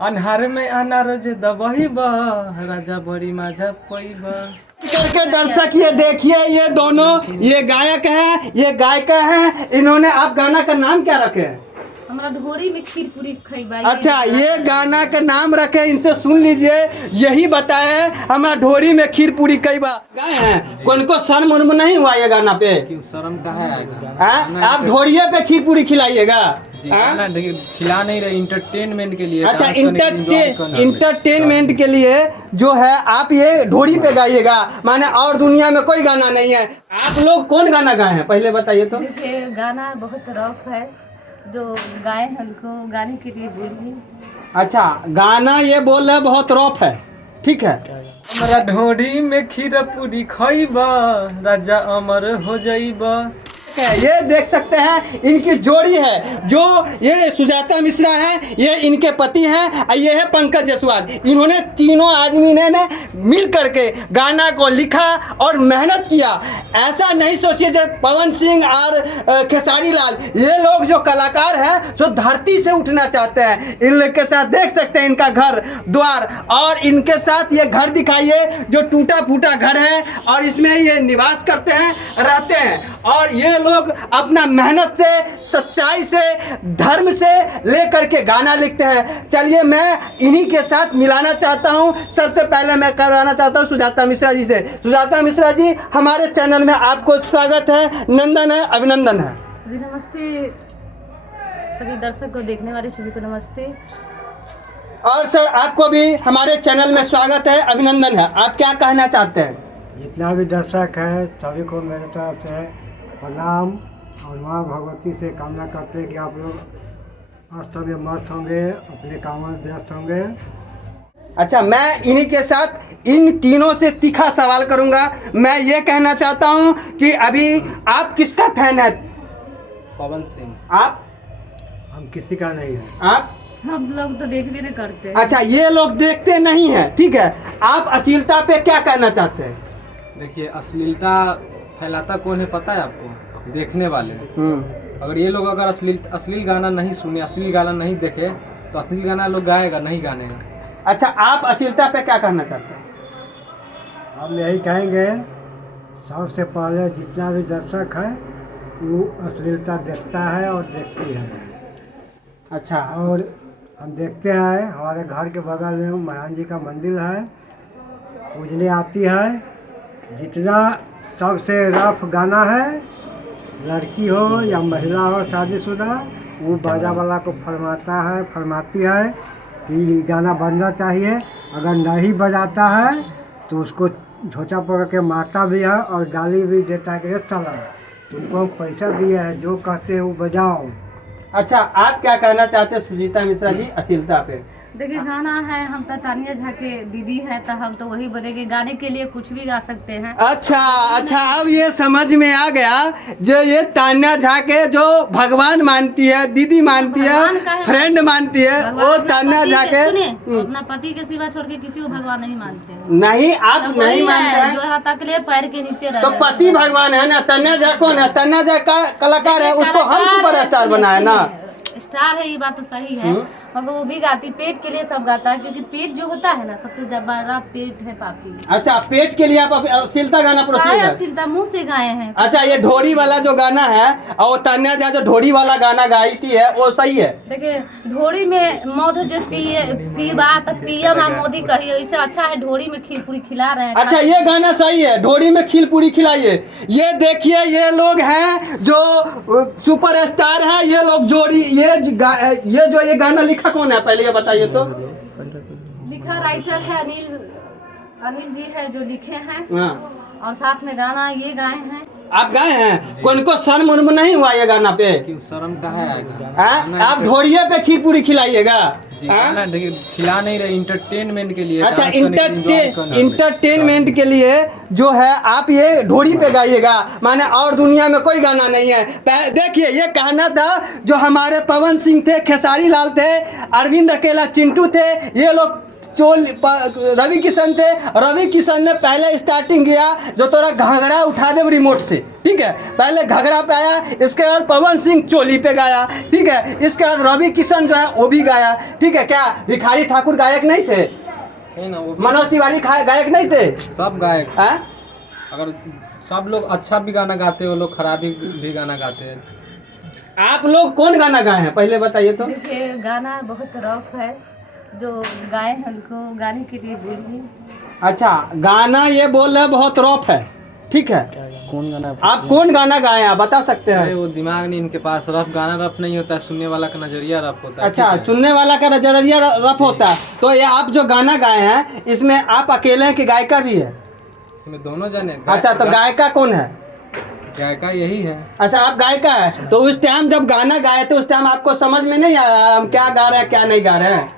अन्हार में अनारज दबही बा राजा बड़ी माझा पैबा। करके दर्शक ये देखिए, ये दोनों ये गायक हैं, ये गायिका हैं। इन्होंने आप गाना का नाम क्या रखे हैं? हमारा ढोरी में खीर पूरी खइबा। अच्छा, ये गाना का नाम रखे, इनसे सुन लीजिए। यही बताए हमारा ढोरी में खीर पूरी कई बार गाए हैं। कौन को शर्म उर्म नहीं हुआ ये गाना पे? क्यों शर्म का है? आप ढोरिये पे खीर पूरी खिलाइएगा? देखिए खिला नहीं रहे, इंटरटेनमेंट के लिए। अच्छा, इंटरटेनमेंट के लिए जो है आप ये ढोरी पे गाइएगा, माने और दुनिया में कोई गाना नहीं है। आप लोग कौन गाना गाए हैं पहले बताइए तो? देखिए गाना बहुत रफ है, जो गाए हैं उनको गाने के लिए बोलिए। अच्छा, गाना ये बोल रहे बहुत रफ है, ठीक है। हमारा ढोरी में खीर पूरी खइबा राजा अमर हो जाइबा। ये देख सकते हैं इनकी जोड़ी है, जो ये सुजाता मिश्रा है, ये इनके पति हैं, और ये है पंकज जायसवाल। इन्होंने तीनों आदमी ने मिल करके गाना को लिखा और मेहनत किया। ऐसा नहीं सोचिए जब पवन सिंह और खेसारी लाल, ये लोग जो कलाकार हैं जो धरती से उठना चाहते हैं। इन लोग के साथ देख सकते हैं इनका घर द्वार, और इनके साथ ये घर दिखाइए जो टूटा फूटा घर है, और इसमें ये निवास करते हैं, रहते हैं। और ये लोग अपना मेहनत से, सच्चाई से, धर्म से लेकर के गाना लिखते हैं। चलिए मैं इन्हीं के साथ मिलाना चाहता हूं। सबसे पहले मैं कराना चाहता हूं सुजाता मिश्रा जी से। सुजाता मिश्रा जी, हमारे चैनल में आपको स्वागत है, नंदन है, अभिनंदन है। जी नमस्ते, सभी दर्शक को देखने वाले सभी को नमस्ते। और सर आपको भी हमारे चैनल में स्वागत है, अभिनंदन है। आप क्या कहना चाहते हैं? जितना भी दर्शक है सभी को मेरे तरफ से प्रणाम, और माँ भगवती से कामना करते हैं कि आप लोग मस्त होंगे, मस्त होंगे, अपने कामों में व्यस्त होंगे। अच्छा, मैं इन्हीं के साथ इन तीनों से तीखा सवाल करूंगा। मैं ये कहना चाहता हूं कि अभी आप किसका फैन है? पवन सिंह। आप? हम किसी का नहीं है। आप? हम लोग तो देखने नहीं करते। अच्छा, ये लोग देखते नहीं हैं, ठीक है। आप अश्लीलता पे क्या कहना चाहते हैं? देखिए अश्लीलता फैलाता कौन है पता है आपको? देखने वाले। अगर ये लोग अगर अश्लील गाना नहीं सुने, अश्लील गाना नहीं देखे, तो अश्लील गाना लोग गाएगा नहीं गाने का। अच्छा, आप अश्लीलता पे क्या कहना चाहते हैं? हम यही कहेंगे, सबसे पहले जितना भी दर्शक है वो अश्लीलता देखता है और देखती है। अच्छा, और हम देखते हैं हमारे घर के बगल में महाराज जी का मंदिर है, पूजने आती है। जितना सबसे रफ गाना है, लड़की हो या महिला हो शादीशुदा, वो बाजा वाला को फरमाती है कि गाना बजना चाहिए। अगर नहीं बजाता है तो उसको झोंचा पकड़ के मारता भी है और गाली भी देता है कि साला तुमको हम पैसा दिए हैं, जो कहते हैं वो बजाओ। अच्छा, आप क्या कहना चाहते हैं सुजीता मिश्रा जी अश्लीलता पे? देखिए गाना है, हम तो तानिया झा के दीदी है, तो हम तो वही बोलेंगे, गाने के लिए कुछ भी गा सकते हैं। अच्छा, अब ये समझ में आ गया, जो ये तान्या झा के जो भगवान मानती है, दीदी मानती है, फ्रेंड मानती है, वो तान्या झा के अपना पति के सिवा छोड़ के किसी को भगवान नहीं मानते हैं। नहीं, आप नहीं मानते हैं जो यहाँ तक ले पैर के नीचे रहे, तो पति भगवान है ना। तान्या झा कौन है? तान्या झा का कलाकार है, उसको हम सुपरस्टार बनाए ना। स्टार है, ये बात तो सही है, मगर वो भी गाती, पेट के लिए सब गाता है, क्योंकि पेट जो होता है ना, सबसे बड़ा पेट है पापी। अच्छा, पेट के लिए आप अश्लीलता गाना प्रोसीड है? अश्लीलता मुंह से गाए हैं। अच्छा, ये ढोरी वाला जो गाना है, और तान्या झा जो ढोरी वाला गाना गाई थी है, वो सही है? देखिए ढोरी में मौध जो पीवा तो पीएम मोदी कहिए, इससे अच्छा है ढोरी में खीर पूरी खिला रहे हैं। अच्छा, ये गाना सही है, ढोरी में खीर पूरी खिलाइए। ये देखिए, ये लोग हैं जो सुपरस्टार है, ये लोग जोड़ी, ये जो ये गाना लिखा कौन है पहले ये बताइए तो? लिखा राइटर है अनिल जी है जो लिखे हैं। हाँ। और साथ में गाना ये गाए हैं। आप गाए हैं? कौन को शर्म उर्म नहीं हुआ ये गाना पे? क्यों शर्म का है? आप ढोरिये पे खीर पूरी खिलाइएगा? देखिए खिला नहीं रहे, इंटरटेनमेंट के लिए। अच्छा, इंटरटेनमेंट के लिए जो है आप ये ढोरी पे गाइएगा, माने और दुनिया में कोई गाना नहीं है। देखिए, ये कहना था जो हमारे पवन सिंह थे, खेसारी लाल थे, अरविंद अकेला, चिंटू थे, ये लोग रवि किशन थे। रवि किशन ने पहले स्टार्टिंग किया जो तोरा घाघरा उठा दे रिमोट से, ठीक है। पहले घघरा पे आया, इसके बाद पवन सिंह चोली पे गाया, ठीक है। इसके बाद रवि किशन जो है वो भी गाया, ठीक है। क्या भिखारी ठाकुर गायक नहीं थे? है ना, वो मनोज तिवारी गायक नहीं थे? सब गायक। हाँ? अगर सब लोग अच्छा भी गाना गाते हैं, वो लोग खराब भी गाना गाते हैं। आप लोग कौन गाना गाए हैं पहले बताइए तो? देखिए गाना बहुत रफ है, जो गाए हैं उनको गाने के लिए बोलिए। अच्छा, गाना ये बोल रहे बहुत रफ है, ठीक है। कौन गाना? आप कौन गाना गाए हैं आप बता सकते अरे हैं? वो दिमाग नहीं इनके पास, रफ गाना रफ नहीं होता है, सुनने वाला का नजरिया रफ होता है। अच्छा, ठीक है? चुनने वाला का नजरिया रफ होता है। तो ये आप जो गाना गाए हैं इसमें आप अकेले हैं कि गायिका भी है? इसमें दोनों जने। अच्छा, तो गायिका कौन है? गायिका यही है। अच्छा, आप गायिका है। तो उस टाइम जब गाना गाए थे उस टाइम आपको समझ में नहीं आया हम क्या गा रहे हैं क्या नहीं गा रहे हैं?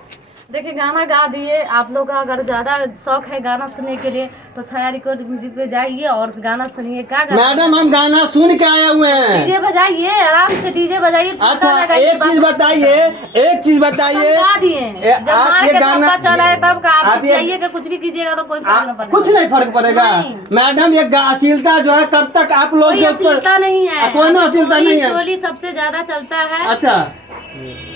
देखिए गाना गा दिए, आप लोग का अगर ज़्यादा शौक है गाना सुनने के लिए तो छाया रिकॉर्ड म्यूजिक पे जाइए और गाना सुनिए। क्या गाना? मैडम हम गाना सुन के आए हुए हैं। डीजे बजाइए, आराम से डीजे बजाइए। अच्छा, एक चीज बताइए, गा दिए। जब आप मार ये के गाना थप्पड़ चला है तब का आप आप ये- चाहिए कि कुछ भी कीजिएगा तो कोई फर्क न पड़ेगा। कुछ नहीं फर्क पड़ेगा। नहीं। मैडम ये अश्लीलता जो है कब तक आप लोग कोई जो अश्लीलता नहीं है, कोई अश्लीलता नहीं है। चोली सबसे ज्यादा चलता है अच्छा,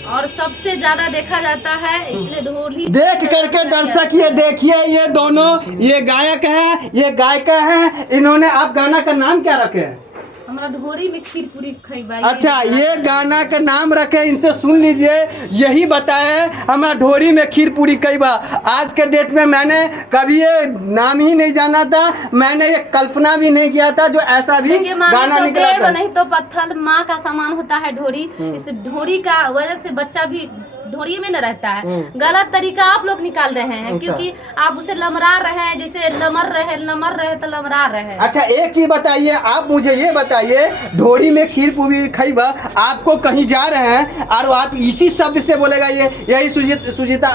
और सबसे ज्यादा देखा जाता है, इसलिए ढोली देख करके दर्शक ये देखिए, ये दोनों ये गायक हैं, ये गायिका हैं। इन्होंने आप गाना का नाम क्या रखे हैं? हमारा ढोरी में खीर पूरी खइबाई। अच्छा, ये गाना का नाम रखे, इनसे सुन लीजिए। यही बताए हमारा ढोरी में खीर पूरी कई बार। आज के डेट में मैंने कभी ये नाम ही नहीं जाना था, मैंने ये कल्पना भी नहीं किया था जो ऐसा भी गाना निकला था। नहीं तो पत्थर माँ का सामान होता है ढोरी। इस ढोरी का वजह से बच्चा भी ढोरी में न रहता है। गलत तरीका आप लोग निकाल रहे हैं, अच्छा। क्योंकि आप उसे लमरा रहे हैं, जैसे लमर रहे तो लमरा रहे। अच्छा, एक चीज बताइए, आप मुझे ये बताइए, ढोरी में खीर पूरी खइबा, आपको कहीं जा रहे हैं और आप इसी शब्द से बोलेगा, ये यही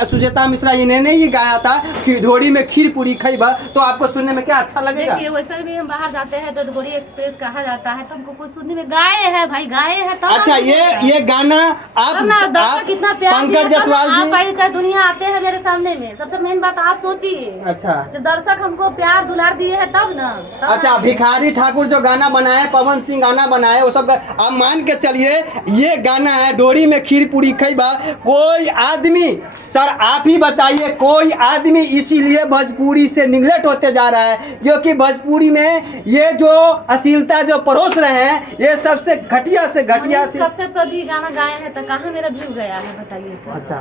सुजीता मिश्रा इन्होंने ही गाया था कि ढोरी में खीर पूरी खइबा, तो आपको सुनने में क्या अच्छा लगेगा? देखिए वैसे भी हम बाहर जाते हैं तो ढोरी एक्सप्रेस कहा जाता है, तो हमको कोई सुनने में गाए हैं भाई, गाए हैं तब। अच्छा, ये गाना आप कितना प्यार पंकज जायसवाल जी, आप आइए, चाहे दुनिया आते हैं मेरे सामने में, सबसे मेन बात आप सोचिए। अच्छा, जब दर्शक हमको प्यार दुलार दिए हैं तब ना। अच्छा, भिखारी ठाकुर जो गाना बनाए, पवन सिंह गाना बनाए, वो सब आप मान के चलिए ये गाना है ढोरी में खीर पूरी खइबा। कोई आदमी, सर आप ही बताइए, कोई आदमी इसीलिए भोजपुरी से निगलेक्ट होते जा रहा है क्योंकि भोजपुरी में ये जो अश्लीलता जो परोस रहे हैं, ये सबसे घटिया से घटिया से। कश्यप पर भी गाना गाए हैं तो कहाँ मेरा व्यू गया है बताइए। अच्छा,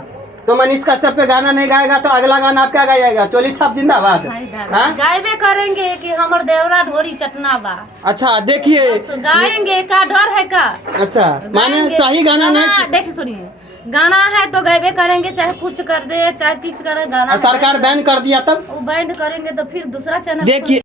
तो मनीष कश्यप पे गाना नहीं गाएगा तो अगला गाना आप क्या गाइएगा? चोली छाप जिंदाबाद। हाँ? गायबे करेंगे कि हमर देवरा ढोरी चटना बा। अच्छा, देखिए गाएंगे का डर है का? अच्छा, माने सही गाना नहीं। देखिए सुनिए, गाना है तो गायबे करेंगे, चाहे कुछ कर दे चाहे कुछ करे, गाना सरकार बैन कर दिया तब वो बैंड करेंगे तो फिर दूसरा चैनल देखिए